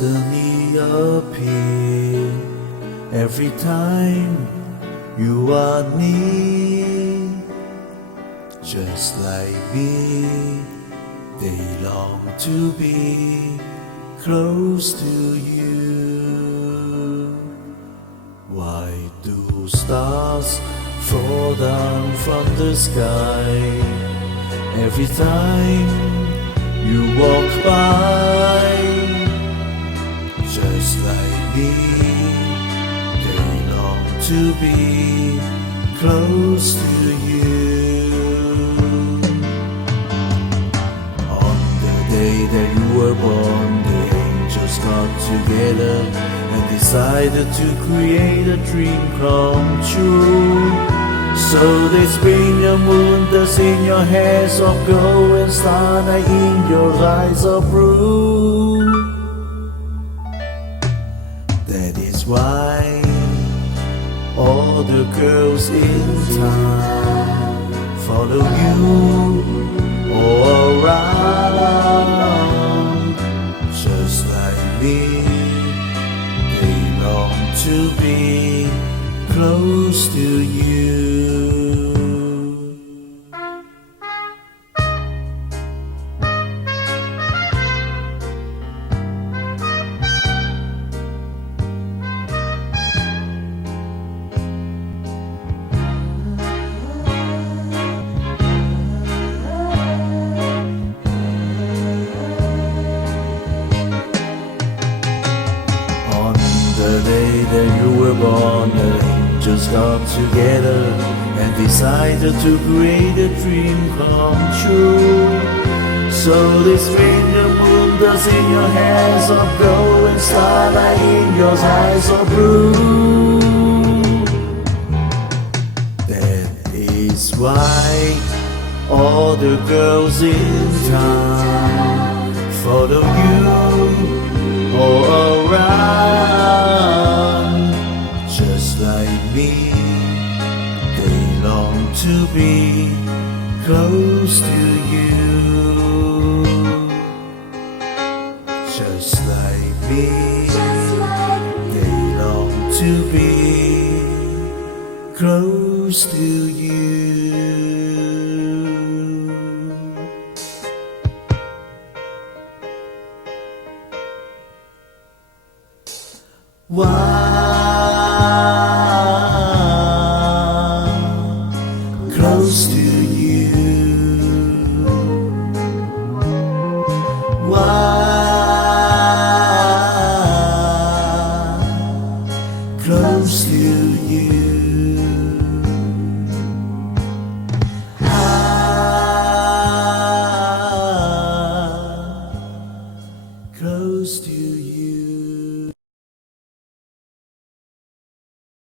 destiny appear every time you are near. Just like me, they long to be close to you. Why do stars fall down from the sky every time you walk by? Just like me, they long to be close to you. On the day that you were born, the angels got together and decided to create a dream come true. So they spring the moon dust in your hairs of gold and starlight in your eyes of blue. That is why all the girls in town follow you all around. Just like me, they long to be close to you. The day that you were born, the angels got together and decided to create a dream come true. So they spin the moon dust in your hands of gold and starlight in your eyes of blue. That is why all the girls in town follow you all around. Just like me, they long to be close to you. Just like me, they long to be close to you. Why close to you? Why close to you?